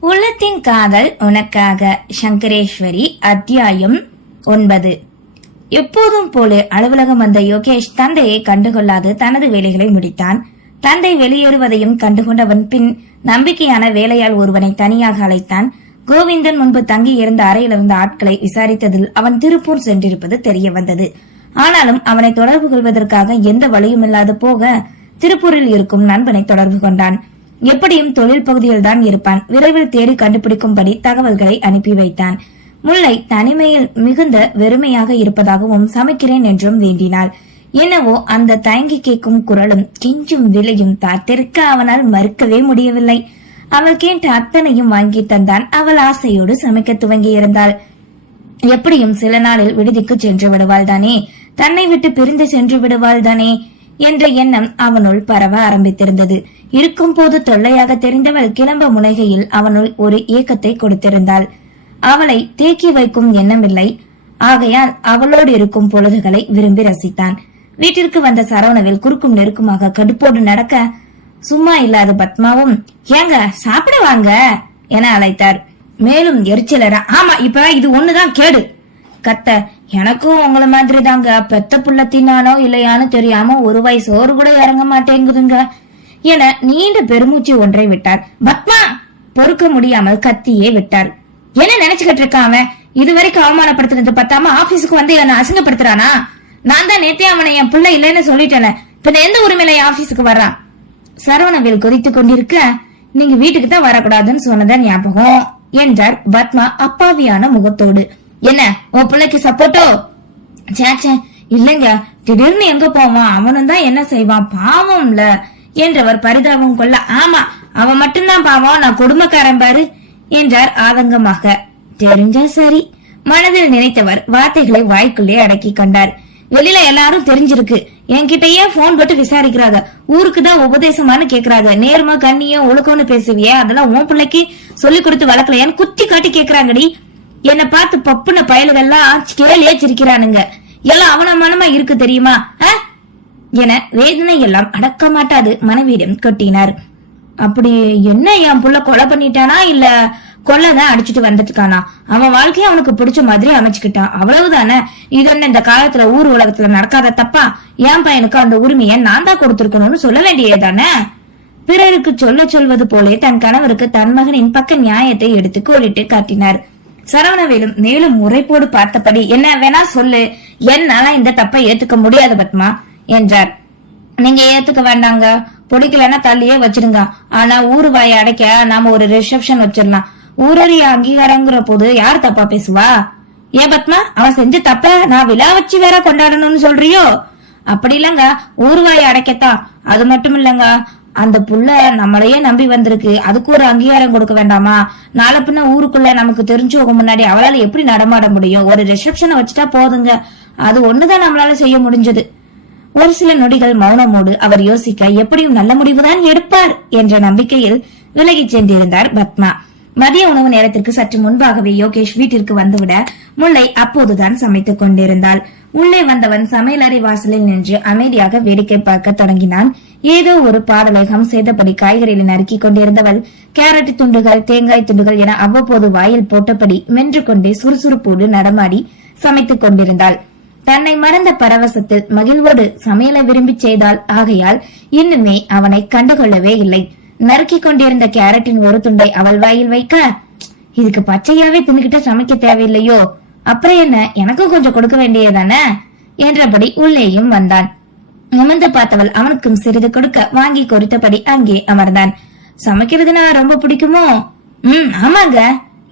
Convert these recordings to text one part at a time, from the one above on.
உள்ளத்தின் காதல் உனக்காக சங்கரேஸ்வரி அத்தியாயம் ஒன்பது. எப்போதும் போல அலுவலகம் வந்த யோகேஷ் தந்தையை கண்டுகொள்ளாது தனது வேலைகளை முடித்தான். தந்தை வெளியேறுவதையும் கண்டுகொண்டவன் பின் நம்பிக்கையான வேலையால் ஒருவனை தனியாக அழைத்தான். கோவிந்தன் முன்பு தங்கி இருந்த அறையில் இருந்த ஆட்களை விசாரித்ததில் அவன் திருப்பூர் சென்றிருப்பது தெரிய வந்தது. ஆனாலும் அவனை தொடர்பு கொள்வதற்காக எந்த வழியும் இல்லாது போக திருப்பூரில் இருக்கும் நண்பனை தொடர்பு கொண்டான். எப்படியும் தொழில் பகுதியில் தான் இருப்பான். விரைவில் தேடி கண்டுபிடிக்கும்படி தகவல்களை அனுப்பி வைத்தான். முல்லை தனிமையில் மிகுந்த வெறுமையாக இருப்பதாகவும் சமைக்கிறேன் என்றும் வேண்டினாள். என்னவோ அந்த தயங்கி கேட்கும் குரலும் கெஞ்சும் விலையும் பார்த்திருக்க அவனால் மறுக்கவே முடியவில்லை. அவள் கேட்ட அத்தனையும் வாங்கி தந்தான். அவள் ஆசையோடு சமைக்க துவங்கி இருந்தாள். எப்படியும் சில நாளில் விடுதிக்கு சென்று விடுவாள் தானே? தன்னை விட்டு பிரிந்து சென்று விடுவாள் தானே? என்ற எண்ணம் அவனுள் பரவ ஆரம்பித்திருந்தது. இருக்கும் போது தொல்லையாக தெரிந்தவள் கிளம்ப முனைகையில் அவனுள் ஒரு ஏக்கத்தை கொடுத்திருந்தாள். அவளை தேக்கி வைக்கும் எண்ணமில்லை. ஆகையால் அவளோடு இருக்கும் பொழுதுகளை விரும்பி ரசித்தான். வீட்டிற்கு வந்த சரவணவில் குறுக்கும் நெருக்குமாக கடுப்போடு நடக்க சும்மா இல்லாத பத்மாவும் ஏங்க சாப்பிட வாங்க என அழைத்தார். மேலும் எரிச்சலரா ஆமா இப்ப இது ஒண்ணுதான் கேடு. கத்த எனக்கும் உங்கள மாதிரி தாங்க பெத்த புள்ள தின்னானோ இல்லையான்னு தெரியாம ஒரு வயசு சோறு கூட இறங்க மாட்டேங்குதுங்க. என நீண்ட பெருமூச்சு ஒன்றை விட்டார். பத்மா! பொறுக்க முடியாமல் கத்தியே விட்டார். என்ன நினைச்சுக்கிட்டு இருக்கான் அவன்? இதுவரைக்கும் அவமானப்படுத்தினது பத்தாம ஆபீஸுக்கு வந்து என்ன அசிங்கப்படுத்துறானா? நான் தான் நேத்தே அவனை என் பிள்ளை இல்லைன்னு சொல்லிட்டேன. பின்ன எந்த உரிமையில என் ஆபீஸுக்கு வர்றான்? சரவணவில் கொதித்து கொண்டிருக்க நீங்க வீட்டுக்கு தான் வரக்கூடாதுன்னு சொன்னதா ஞாபகம்? என்றார் பத்மா அப்பாவியான முகத்தோடு. என்ன உன் பிள்ளைக்கு சப்போர்ட்டோ சேச்சே இல்லைங்க. திடீர்னு எங்க போவான்? அவனும் தான் என்ன செய்வான்? பாவம்ல. என்றவர் பரிதாபம் கொள்ள ஆமா அவன் மட்டும்தான் பாவம் நான் குடும்பக்காரன் பாரு என்றார் ஆதங்கமாக. தெரிஞ்சா சரி. மனதில் நினைத்தவர் வார்த்தைகளை வாய்க்குள்ளே அடக்கி கொண்டார். வெளியில எல்லாரும் தெரிஞ்சிருக்கு. என்கிட்ட ஏன் போன் போட்டு விசாரிக்கிறாங்க. ஊருக்கு தான் உபதேசமானு கேக்குறாங்க. நேர்மா கண்ணியோ ஒழுக்கம்னு பேசுவியே அதெல்லாம் உன் பிள்ளைக்கு சொல்லி கொடுத்து வளர்க்கலையான்னு குத்தி காட்டி கேக்குறாங்கடி. என்ன பார்த்து பப்புன பயலுகள்லாம் கேலியே சிரிக்கிறானுங்க எல்லாம் அவன மனமா இருக்கு தெரியுமா? ஆ? என வேதனை எல்லாம் அடக்க மாட்டாது மனைவியிடம் கொட்டினார். அப்படி என்ன என் புள்ள கொலை பண்ணிட்டானா? இல்ல கொல்லதான் அடிச்சிட்டு வந்துட்டுக்கானா அவன் வாழ்க்கைய அவனுக்கு பிடிச்ச மாதிரி அமைச்சுக்கிட்டான். அவ்வளவுதானே? இது என்ன இந்த காலத்துல ஊர் உலகத்துல நடக்காத தப்பா? என் பையனுக்கு அந்த உரிமையை நான் தான் கொடுத்துருக்கணும்னு சொல்ல வேண்டியதுதானே? பிறருக்கு சொல்ல சொல்வது போலே தன் கணவருக்கு தன் மகனின் பக்க நியாயத்தை எடுத்து கோடிட்டு காட்டினார். சரவணவேலும் மேலும் முறைப்போடு பார்த்தபடி என்ன வேணா சொல்லு. என்னால இந்த தப்பை ஏத்துக்க முடியாது பத்மா என்றார். நீங்க ஏத்துக்க வேண்டாங்க. பிடிக்கலன்னா தள்ளியே வச்சிருங்க. ஆனா ஊரு வாய அடைக்க நாம ஒரு ரிசப்ஷன் வச்சிடலாம். ஊரறிய அங்கீகாரங்கிற போது யார் தப்பா பேசுவா? ஏ பத்மா அவன் செஞ்ச தப்ப நான் விழா வச்சு வேற கொண்டாடணும்னு சொல்றியோ? அப்படி இல்லங்க ஊர்வாயை அடைக்கத்தான். அது மட்டும் இல்லங்க. அந்த புள்ள நம்மளையே நம்பி வந்திருக்கு. அதுக்கு ஒரு அங்கீகாரம் கொடுக்க வேண்டாமா? நாளை பின்ன ஊருக்குள்ள நமக்கு தெரிஞ்சவங்க முன்னாடி அவளால எப்படி நடமாட முடியும்? ஒரு ரிசப்ஷனை வச்சுட்டா போதுங்க. அது ஒண்ணுதான் நம்மளால செய்ய முடிஞ்சது. ஒரு சில நொடிகள் மௌனமோடு அவர் யோசிக்க எப்படியும் நல்ல முடிவுதான் எடுப்பார் என்ற நம்பிக்கையில் விலகிச் சென்றிருந்தார் பத்மா. மதிய உணவு நேரத்திற்கு சற்று முன்பாகவே யோகேஷ் வீட்டிற்கு வந்துவிட முல்லை அப்போதுதான் சமைத்துக் கொண்டிருந்தாள். உள்ளே வந்தவன் சமையலறை வாசலில் நின்று அமைதியாக வேடிக்கை பார்க்க தொடங்கினான். ஏதோ ஒரு பாடலகம் செய்தபடி காய்கறிகளை நறுக்கிக் கொண்டிருந்தவள். கேரட் துண்டுகள் தேங்காய் துண்டுகள் என அவ்வப்போது வாயில் போட்டபடி மென்று கொண்டே சுறுசுறுப்போடு நடமாடி சமைத்துக் கொண்டிருந்தாள். தன்னை மறந்த பரவசத்தில் மகிழ்வோடு சமையலை விரும்பி செய்தால் ஆகையால் இன்னுமே அவனை கண்டுகொள்ளவே இல்லை. நறுக்கிக் கொண்டிருந்த கேரட்டின் ஒரு துண்டை அவள் வாயில் வைக்க இதுக்கு பச்சையாவே தின்னுகிட்ட சமைக்க தேவையில்லையோ? அப்புறம் என்ன? எனக்கும் கொஞ்சம் கொடுக்க வேண்டியதானே என்றபடி உள்ளேயும் வந்தான். நிமிர்ந்து பார்த்தவள் அவனுக்கும் சிறிது கொடுக்க வாங்கி கொறித்தபடி அங்கே அமர்ந்தான். சமைக்கிறதுனா ரொம்ப பிடிக்குமோ? உம் ஆமாங்க.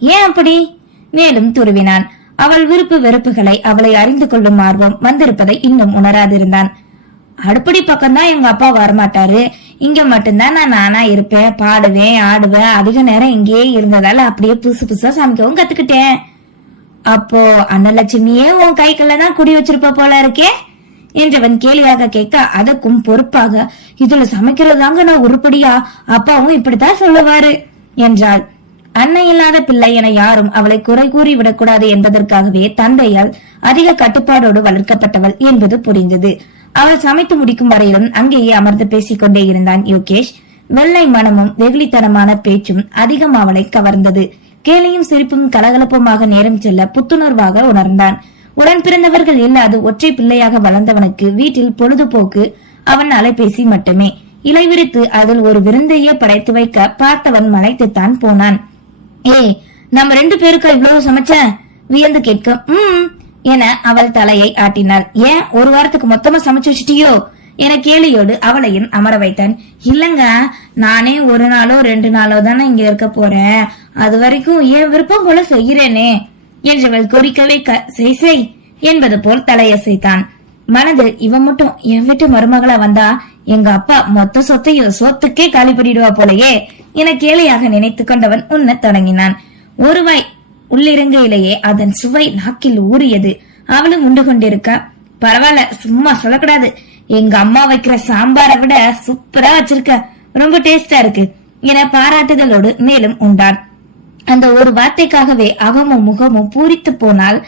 ஏன் அப்படி? மேலும் துருவினான். அவள் விருப்பு வெறுப்புகளை அவளை அறிந்து கொள்ளும் ஆர்வம் வந்திருப்பதை இன்னும் உணராதிருந்தான். அடுப்படி பக்கம்தான் எங்க அப்பா வரமாட்டாரு. இங்க மட்டும்தான் நான் நானா இருப்பேன் பாடுவேன் ஆடுவேன். அதிக நேரம் இங்கேயே இருந்ததால அப்படியே புதுசு புதுசா சமைக்கவும் கத்துக்கிட்டேன். அப்போ அன்னலட்சுமியே உன் கைக்குள்ள தான் குடி வச்சிருப்ப போல இருக்கே? என்றவன் கேலியாக கேட்க அதற்கும் பொறுப்பாக. இதுல சமைக்கிறதாங்க நான் உருப்படியா? அப்பாவும் இப்படித்தான் சொல்லுவாரு என்றாள். அன்னை இல்லாத பிள்ளை என யாரும் அவளை குறை கூறி விடக்கூடாது என்பதற்காகவே தந்தையால் அதிக கட்டுப்பாடோடு வளர்க்கப்பட்டவள் என்பது புரிந்தது. அவள் சமைத்து முடிக்கும் வரையிலும் அங்கேயே அமர்ந்து பேசிக் கொண்டே இருந்தான் யோகேஷ். வெள்ளை மனமும் வெகுளித்தனமான பேச்சும் அதிகம் அவளை கவர்ந்தது. கேலியும் சிரிப்பும் கலகலப்புமாக நேரம் செல்ல புத்துணர்வாக உணர்ந்தான். உடன் பிறந்தவர்கள் இல்லாது ஒற்றை பிள்ளையாக வளர்ந்தவனுக்கு வீட்டில் பொழுதுபோக்கு அவன் அலைபேசி மட்டுமே. இலைவிரித்து அதில் ஒரு விருந்தையே படைத்து வைக்க பார்த்தவன் மலைத்துத்தான் போனான். ஏய் நம்ம ரெண்டு பேருக்கா இவ்வளவு சமைச்ச? வியந்து கேட்க உம் என அவள் தலையை ஆட்டினாள். ஏன் ஒரு வாரத்துக்கு மொத்தமா சமைச்சு வச்சிட்டியோ? என கேலியோடு அவளையும் அமர வைத்தான். இல்லங்க நானே ஒரு நாளோ ரெண்டு நாளோ தானே இங்க இருக்க போறேன். அது வரைக்கும் என் விருப்பம் போல செய்கிறேனே என்றவள் குறிக்கவே செய் செய் என்பது போல் தலையசைத்தான். மனதில் இவன் மட்டும் என் வீட்டு மருமகளா வந்தா எங்க அப்பா மொத்த சொத்தையும் சொத்துக்கே காலி பண்ணிடுவா போலயே என கேலியாக நினைத்து கொண்டவன் உண்ண தொடங்கினான். ஒருவாய் உள்ளிருங்கையிலேயே அதன் சுவை நாக்கில் ஊறியது. அவளும் உண்டு கொண்டிருக்க பரவாயில்ல சும்மா சொல்லக்கூடாது. எங்க அம்மா வைக்கிற சாம்பாரை விட சூப்பரா வச்சிருக்க. ரொம்ப டேஸ்டா இருக்கு என பாராட்டுதலோடு மேலும் உண்டான். அந்த ஒரு வார்த்தைக்காகவே அகமும் முகமும் பூரித்து போனால்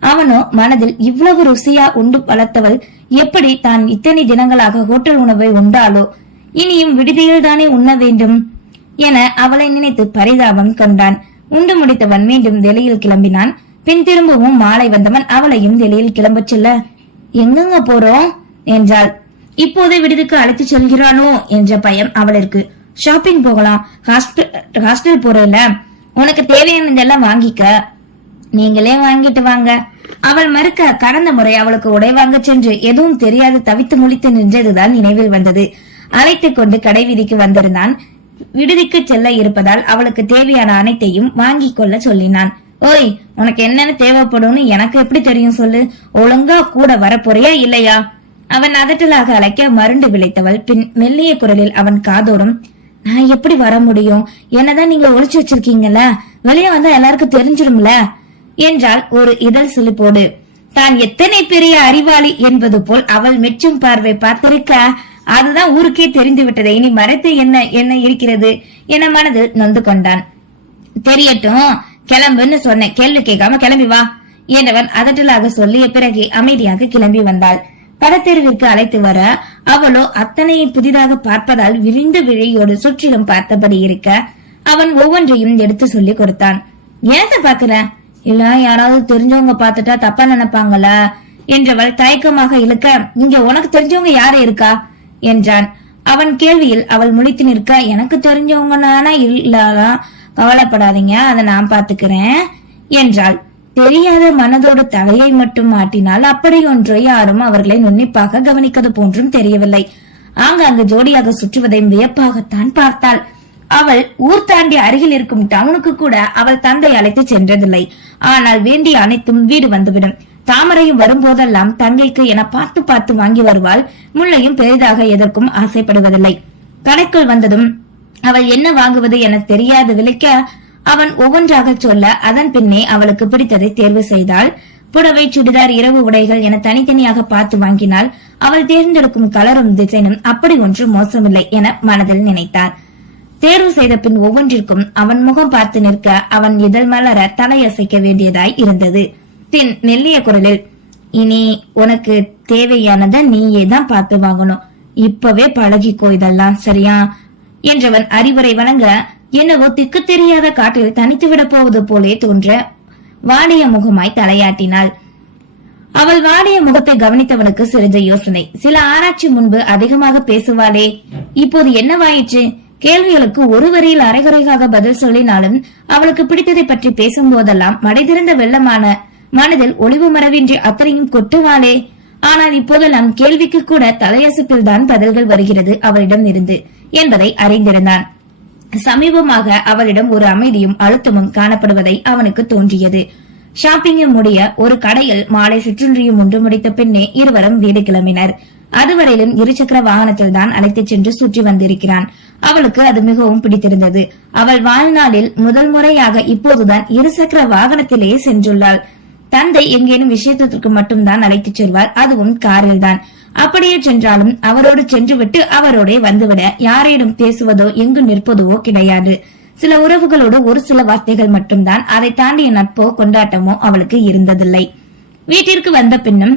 அவனோ மனதில் இவ்வளவு ருசியா உண்டு வளர்த்தவள் எப்படி தான் இத்தனை தினங்களாக ஹோட்டல் உணவை உண்டாலோ இனியும் விடுதியில் தானே உண்ண வேண்டும்? என அவளை நினைத்து பரிதாபம் கொண்டான். உண்டு முடித்தவன் மீண்டும் வெளியில் கிளம்பினான். பின் திரும்பவும் மாலை வந்தவன் அவளையும் வெளியில் கிளம்பச் செல்ல எங்கெங்க போறோம்? என்றாள். இப்போதே விடுதிக்கு அழைத்து செல்கிறானோ? என்ற பயம் அவளிற்கு ஷாப்பிங் போகலாம். ஹாஸ்டல் ஹாஸ்டல் போறேல உனக்கு தேவையானதெல்லாம் வாங்கிக்க. நீங்களே வாங்கிட்டு வாங்க. அவள் மறுக்க கடந்த முறை அவளுக்கு உடை வாங்க சென்று எதுவும் தெரியாது தவித்து முழித்து நின்றதுதான் நினைவில் வந்தது. அழைத்துக் கொண்டு கடை வீதிக்கு வந்திருந்தான். விடுதிக்கு செல்ல இருப்பதால் அவளுக்கு தேவையான அனைத்தையும் வாங்கி கொள்ள சொல்லினான். ஓய் உனக்கு என்னென்ன தேவைப்படும்னு எனக்கு எப்படி தெரியும் சொல்லு? ஒழுங்கா கூட வரப்போறியா இல்லையா? அவன் அதட்டலாக அழைக்க மருண்டு விளைத்தவள் பின் மெல்லிய குரலில் அவன் காதோறும் நான் எப்படி வர முடியும்? என்னதான் நீங்க ஒழிச்சு வச்சிருக்கீங்கல்ல? வெளியே வந்தா எல்லாருக்கும் தெரிஞ்சிடும்ல என்றால் ஒரு இதழ் சிலிப்போடு. தான் எத்தனை பெரிய அறிவாளி என்பது போல் அவள் மெச்சும் பார்வை பார்த்திருக்க? அதுதான் ஊருக்கே தெரிந்து விட்டது. இனி மறைத்து என்ன என்ன இருக்கிறது என மனதில் நொந்து கொண்டான். தெரியட்டும் கிளம்புன்னு சொன்னேன். கேள்வி கேட்காம கிளம்பி வா என்றவன் அதட்டலாக சொல்லிய பிறகு அமைதியாக கிளம்பி வந்தாள். படத்தெருவிற்கு அழைத்து வர அவளோ அத்தனையை புதிதாக பார்ப்பதால் விரிந்த விழியோடு சுற்றிலும் பார்த்தபடி இருக்க அவன் ஒவ்வொன்றையும் எடுத்து சொல்லி கொடுத்தான். ஏன் பாக்குற இல்ல யாராவது தெரிஞ்சவங்க பார்த்துட்டா தப்பா நினைப்பாங்களா? என்றவள் தயக்கமாக இழுக்க இங்க உனக்கு தெரிஞ்சவங்க யாரு இருக்கா? என்றான். அவன் கேள்வியில் அவள் முழித்து நிற்க எனக்கு தெரிஞ்சவங்க நானா இல்லாதா கவலைப்படாதீங்க அதை நான் பாத்துக்கிறேன் என்றாள். தெரியாத மனதோடு தலையை மட்டும் மாட்டினால் அப்படி ஒன்று யாரும் அவர்களை நுண்ணிப்பாக கவனிக்கது போன்றும் தெரியவில்லை. ஆங்காங்கு ஜோடியாக சுற்றுவதையும் வியப்பாகத்தான் பார்த்தாள். அவள் ஊர் தாண்டி அருகில் இருக்கும் டவுனுக்கு கூட அவள் தந்தை அழைத்து சென்றதில்லை. ஆனால் வேண்டிய அனைத்தும் வீடு வந்துவிடும். தாமரையும் வரும்போதெல்லாம் தங்கைக்கு என பார்த்து பார்த்து வாங்கி வருவாள். முல்லையும் பெரிதாக எதற்கும் ஆசைப்படுவதில்லை. கடைக்குள் வந்ததும் அவள் என்ன வாங்குவது என தெரியாது விலைக்க அவன் ஒவ்வொன்றாக சொல்ல அதன் பின்னே அவளுக்கு பிடித்ததை தேர்வு செய்தாள். புடவை சுடிதார் இரவு உடைகள் என தனித்தனியாக பார்த்து வாங்கினால் அவள் தேர்ந்தெடுக்கும் கலரும் டிசைனும் அப்படி ஒன்று மோசமில்லை என மனதில் நினைத்தார். தேர்வு செய்த பின் ஒவ்வொன்றிற்கும் அவன் முகம் பார்த்து நிற்க அவன் இதழ் மலர தலையசைக்க வேண்டியதாய் இருந்தது. பின் மெல்லிய குரலில் இனி உனக்கு தேவையானத நீயே தான் பார்த்து வாங்கணும். இப்பவே பழகிக்கோ இதெல்லாம் சரியா? என்றவன் அறிவுரை வழங்க என்னவோ திக்கு தெரியாத காட்டில் தனித்து விட போவது போலே தோன்ற வாடிய முகமாய் தலையாட்டினாள். அவள் வாடிய முகத்தை கவனித்தவனுக்கு சிறிது யோசனை. சில ஆராய்ச்சி முன்பு அதிகமாக பேசுவாளே இப்போது என்னவாயிற்று? கேள்விகளுக்கு ஒரு வரியில் அரைகுறையாக பதில் சொல்லினாலும் அவளுக்கு பிடித்ததை பற்றி பேசும் போதெல்லாம் மடைதிருந்த வெள்ளமான மனதில் ஒளிவு மறைவின்றி அத்தனையும் கொட்டுவாளே. ஆனால் இப்போதெல்லாம் கேள்விக்கு கூட தலையசப்பில் தான் பதில்கள் வருகிறது அவரிடம் இருந்து என்பதை அறிந்திருந்தான். சமீபமாக அவளிடம் ஒரு அமைதியும் அழுத்தமும் காணப்படுவதை அவனுக்கு தோன்றியது. ஷாப்பிங்கை முடிய ஒரு கடையில் மாலை சுற்றுன்றியும் ஒன்று முடித்த பின்னே இருவரும் வீடு கிளம்பினர். அதுவரையிலும் இருசக்கர வாகனத்தில் தான் அழைத்துச் சென்று சுற்றி வந்திருக்கிறான். அவளுக்கு அது மிகவும் பிடித்திருந்தது. அவள் வாழ்நாளில் முதல் முறையாக இப்போதுதான் இருசக்கர வாகனத்திலேயே சென்றுள்ளாள். தந்தை எங்கேனும் விசேஷத்திற்கு மட்டும்தான் அழைத்துச் செல்வார் அதுவும் காரில் தான் அப்படியே சென்றாலும் அவரோடு சென்றுவிட்டு அவரோடே வந்துவிட யாரிடம் பேசுவதோ எங்கு நிற்பதோ கிடையாது. சில உறவுகளோடு ஒரு சில வார்த்தைகள் மட்டும்தான் அதை தாண்டிய நட்போ கொண்டாட்டமோ அவளுக்கு இருந்ததில்லை. வீட்டிற்கு வந்த பின்னும்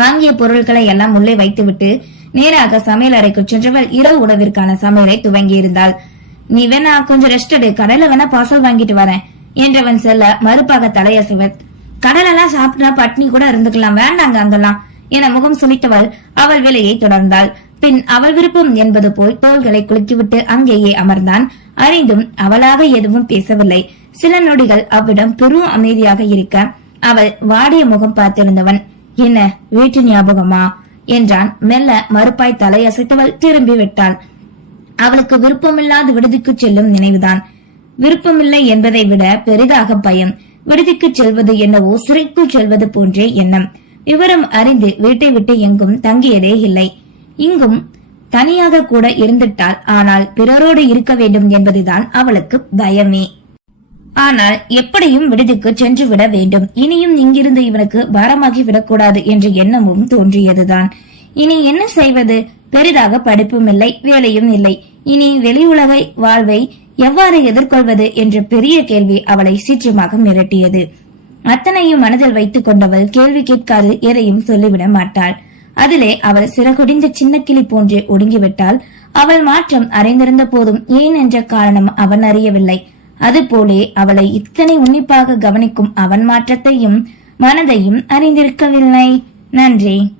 வாங்கிய பொருட்களை எல்லாம் உள்ளே வைத்துவிட்டு நேராக சமையல் அறைக்கு சென்றவள் இரவு உணவிற்கான சமையலை துவங்கியிருந்தாள். நீ வேணா கொஞ்சம் ரெஸ்ட் எடு கடையில வேணா பார்சல் வாங்கிட்டு வரேன் என்றவன் செல்ல மறுப்பாக தலையசைவர் கடலெல்லாம் சாப்பிட்டா பட்னி கூட இருந்துக்கலாம் வேண்டாங்க அங்கெல்லாம் என முகம் சுளித்தவள் அவள் வேலையை தொடர்ந்தாள். பின் அவள் விருப்பம் என்பது போல் தோள்களை குலுக்கிவிட்டு அங்கேயே அமர்ந்தான். அறிந்தும் அவளாக எதுவும் பேசவில்லை. சில நொடிகள் அவ்விடம் பெரும் அமைதியாக இருக்க அவள் வாடிய முகம் பார்த்திருந்தவன் என்ன வீட்டு ஞாபகமா? என்றான். மெல்ல மறுப்பாய் தலையசைத்தவள் திரும்பி விட்டாள். அவளுக்கு விருப்பமில்லாத விடுதிக்கு செல்லும் நினைவுதான். விருப்பமில்லை என்பதை விட பெரிதாக பயம். விடுதிக்கு செல்வது என்னவோ சிறைக்குள் செல்வது போன்றே எண்ணம். விவரம் அறிந்து வீட்டை விட்டு எங்கும் தங்கியதே இல்லை. இங்கும் தனியாக கூட இருந்துட்டாள். ஆனால் பிறரோடு இருக்க வேண்டும் என்பதுதான் அவளுக்கு பயமே. ஆனால் எப்படியும் விடுதிக்கு சென்று விட வேண்டும். இனியும் இங்கிருந்து இவனுக்கு பாரமாகி விடக்கூடாது என்ற எண்ணமும் தோன்றியதுதான். இனி என்ன செய்வது? பெரிதாக படிப்பும் இல்லை வேலையும் இல்லை. இனி வெளி உலக வாழ்வை எவ்வாறு எதிர்கொள்வது என்ற பெரிய கேள்வி அவளை சீற்றமாக மிரட்டியது. அத்தனையும் மனதில் வைத்துக் கொண்டவள் கேள்வி கேட்காது எதையும் சொல்லிவிட மாட்டாள். அதிலே அவள் சிறகுடிந்த சின்ன கிளி போன்றே ஒடுங்கிவிட்டால் அவள் மாற்றம் அறிந்திருந்த போதும் ஏன் என்ற காரணம் அவன் அறியவில்லை. அதுபோலே அவளை இத்தனை உன்னிப்பாக கவனிக்கும் அவன் மாற்றத்தையும் மனதையும் அறிந்திருக்கவில்லை. நன்றி.